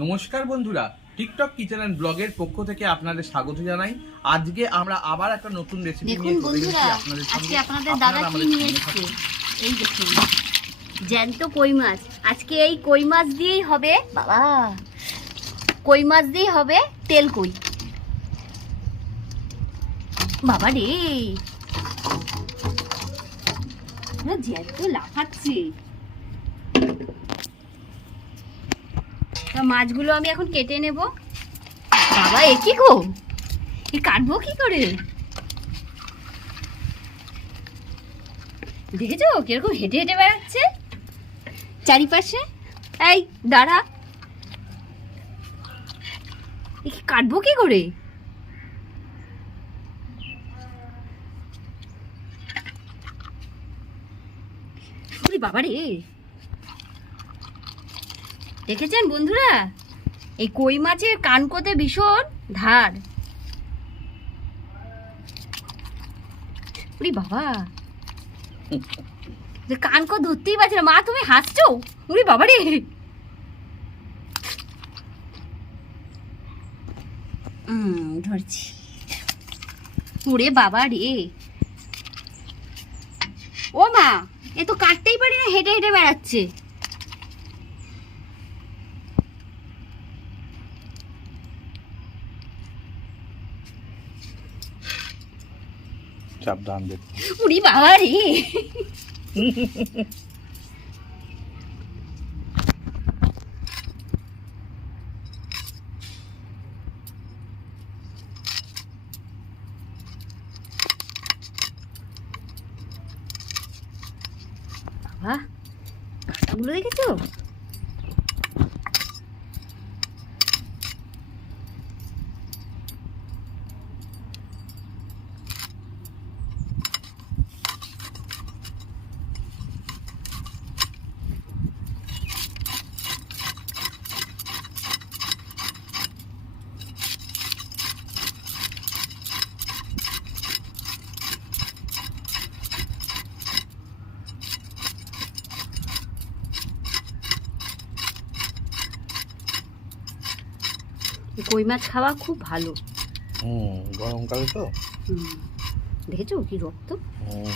নমস্কার বন্ধুরা TikTok kitchen and ব্লগের পক্ষ থেকে আপনাদের স্বাগত জানাই। আজকে আমরা আবার একটা নতুন রেসিপি নিয়ে চলে এসেছি আপনাদের আজকে আপনাদের দাদা কি নিয়ে এসছে? এই দেখুন জ্যান্ত কই মাছ। আজকে এই কই মাছ দিয়েই হবে বাবা কই মাছ দিয়েই হবে তেল কই। বাবা রে না জ্যান্ত লাফাচ্ছে। তা মাছগুলো আমি এখন কেটে নেব। বাবা, এ কি গো? এ কাটবো কি করে? দেখেছ? কীরকম হেঁটে হেঁটে বেড়াচ্ছে? চারিপাশে? এই, দাঁড়া। কাটবো কি করে? ওরে বাবা রে দেখেছেন বন্ধুরা? এই কই মাছের কানকোতে ভীষণ ধার। ওরে বাবা। কানকো ধরতেই পারছি না। মা, তুমি হাসছো? উনি বাবা রে। ধরছি। ওরে বাবা রে। ও মা, এ তো কাটতেই পারি না, হেঁটে হেঁটে বেড়াচ্ছে। সাবধান দেখুন উনি বাবা রে বাবা কাঁটাগুলো দেখেছ এই কই মাছ খাওয়া খুব ভালো। হুম গরমকালে তো। হুম। দেখেছ কি রক্ত? হুম।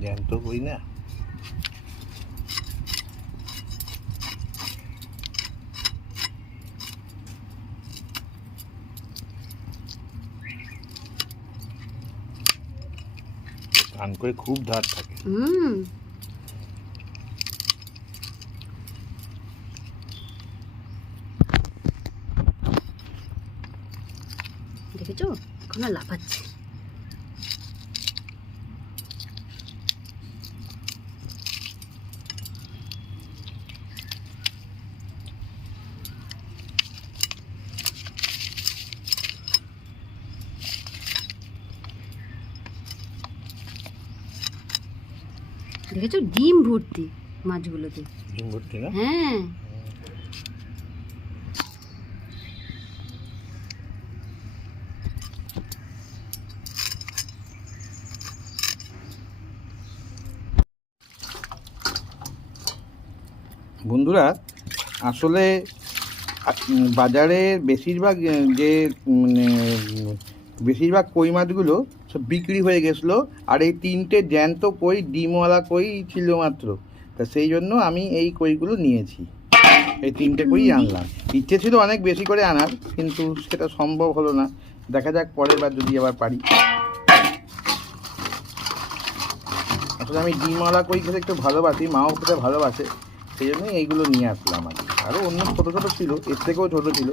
জ্যান্ত কই না। কান করে খুব ধার থাকে। হুম। দেখেছ? এখন লাফাচ্ছে। দেখেছ? ডিম ভর্তি মাছগুলোতে। ডিম ভর্তি না? হ্যাঁ। বন্ধুরা আসলে বাজারে বেশিরভাগ যে মানে, বেশিরভাগ কই মাছগুলো সব বিক্রি হয়ে গেছিল আর এই তিনটে জ্যান্ত কই ডিমওয়ালা কই ছিল মাত্র। তা সেই জন্য আমি এই কইগুলো নিয়েছি। এই তিনটে কই আনলাম। ইচ্ছে ছিল অনেক বেশি করে আনার কিন্তু সেটা সম্ভব হলো না। দেখা যাক পরের বার যদি আবার পারি। আসলে আমি ডিমওয়ালা কই খেতে একটু ভালোবাসি মাও খেতে ভালোবাসে। সেই জন্যই এইগুলো নিয়ে আসলাম আর। আরও অন্য ছোটো ছোটো ছিল, এর থেকেও ছোটো ছিল।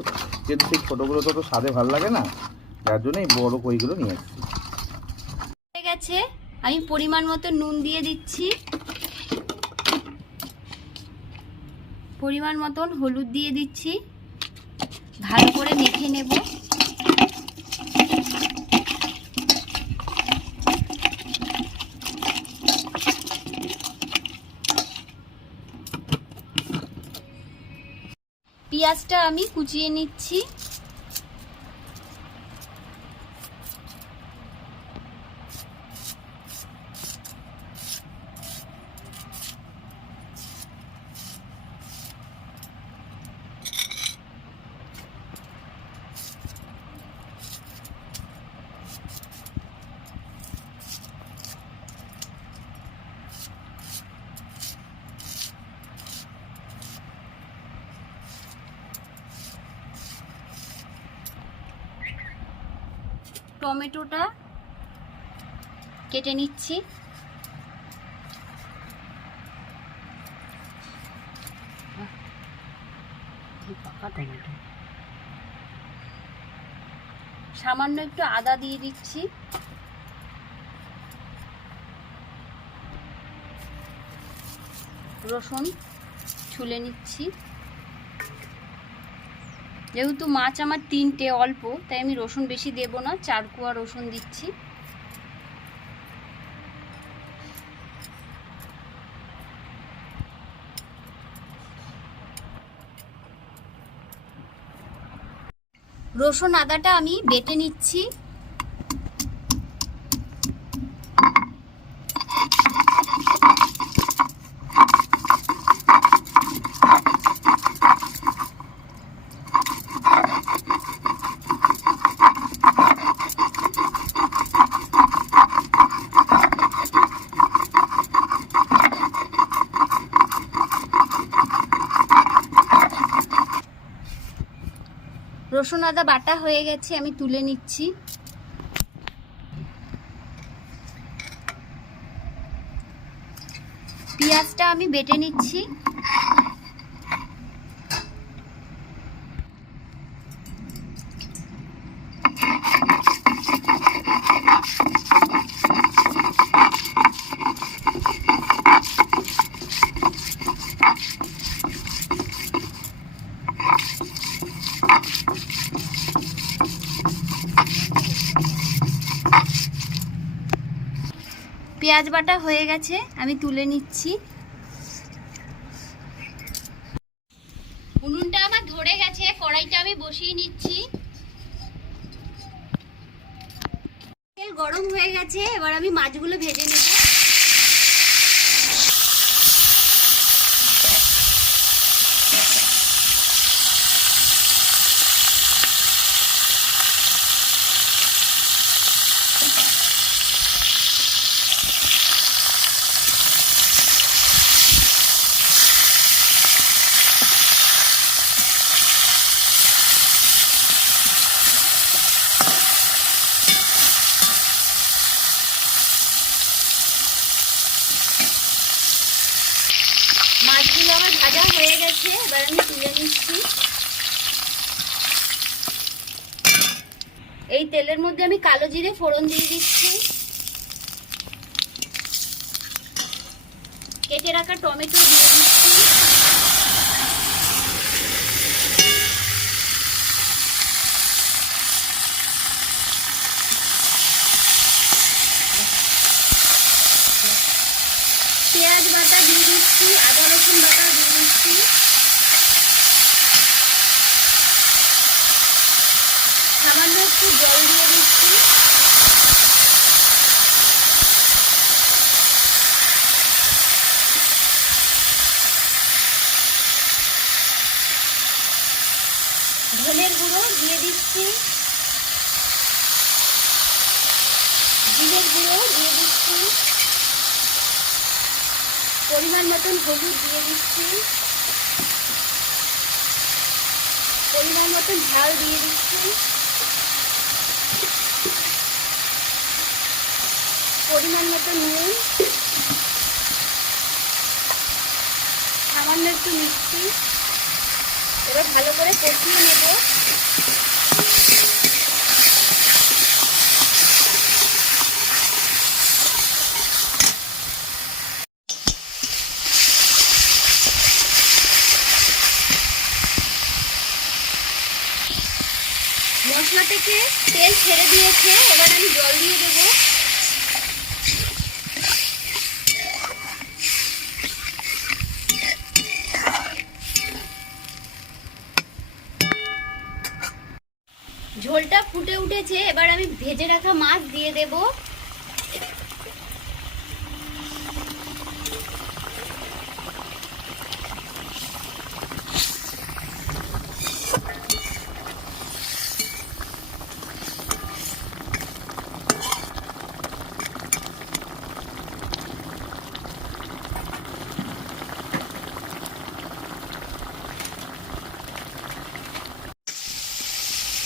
কিন্তু সেই ছোটোগুলো তো তো স্বাদে ভালো লাগে না, যার জন্য এই বড়ো কইগুলো নিয়ে আসছি। হয়ে গেছে, আমি পরিমাণ মতো নুন দিয়ে দিচ্ছি। পরিমাণ মতন হলুদ দিয়ে দিচ্ছি। ভালো করে মেখে নেব। পেঁয়াজটা আমি কুচিয়ে নিচ্ছি। টমেটোটা কেটে নিচ্ছি। সামান্য একটু আদা দিয়ে দিচ্ছি। রসুন ছুলে নিচ্ছি। যেহেতু মাছ আমার তিনটে অল্প, তাই আমি রসুন বেশি দেব না, চার কুয়া রসুন দিচ্ছি। রসুন আদাটা আমি বেটে নিচ্ছি। রসুন আদা বাটা হয়ে গেছে আমি তুলে নিচ্ছি। পেঁয়াজটা আমি বেটে নিচ্ছি। পেঁয়াজ বাটা হয়ে গেছে, আমি তুলে নিচ্ছি। উনুনটা আমার ধরে গেছে, কড়াইটা আমি বসিয়ে নিচ্ছি। তেল গরম হয়ে গেছে, এবার আমি মাছগুলো ভেজে নেব মাছগুলো আমার ভাজা হয়ে গেছে এবার আমি তুলে নিচ্ছি এই তেলের মধ্যে আমি কালো জিরে ফোড়ন দিয়ে দিচ্ছি। কেটে রাখা টমেটো দিয়ে দিচ্ছি। পেঁয়াজ বাটা দিয়ে দিচ্ছি, আদা রসুন বাটা দিয়ে দিচ্ছি। সামান্য একটু জল দিয়ে দিচ্ছি। ধনের গুঁড়ো দিয়ে দিচ্ছি। জিরের গুঁড়ো দিয়ে দিচ্ছি। পরিমাণ মতন হলুদ দিয়ে দিচ্ছি। পরিমাণ মতন ঝাল দিয়ে দিচ্ছি। পরিমাণ মতো নুন। সামান্য একটু মিষ্টি। এবার ভালো করে কষিয়ে নেব। মশলা থেকে তেল ছেড়ে দিয়েছে। এবার আমি জল দিয়ে দেবো। ঝোলটা ফুটে উঠেছে এবার আমি ভেজে রাখা মাছ দিয়ে দেব।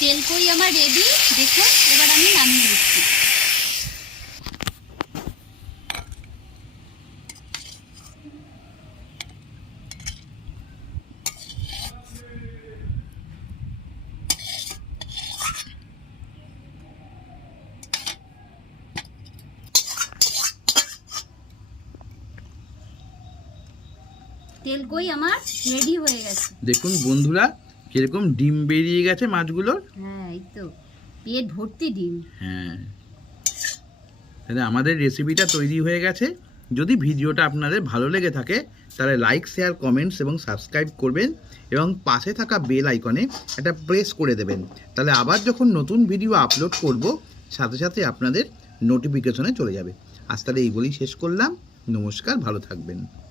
তেল কই আমার রেডি দেখুন এবার আমি নামিয়ে দিচ্ছি তেল কই আমার? রেডি হয়ে গেছে। দেখুন বন্ধুরা কীরকম ডিম বেরিয়ে গেছে মাছগুলোর হ্যাঁ এই তো। পেট ভর্তি ডিম। হ্যাঁ। তাহলে আমাদের রেসিপিটা তৈরি হয়ে গেছে। যদি ভিডিওটা আপনাদের ভালো লেগে থাকে তাহলে লাইক শেয়ার কমেন্টস এবং সাবস্ক্রাইব করবেন এবং পাশে থাকা বেল আইকনে একটা প্রেস করে দেবেন। তাহলে আবার যখন নতুন ভিডিও আপলোড করব সাথে সাথে আপনাদের নোটিফিকেশনে চলে যাবে। আজ তাহলে এইগুলি শেষ করলাম। নমস্কার ভালো থাকবেন।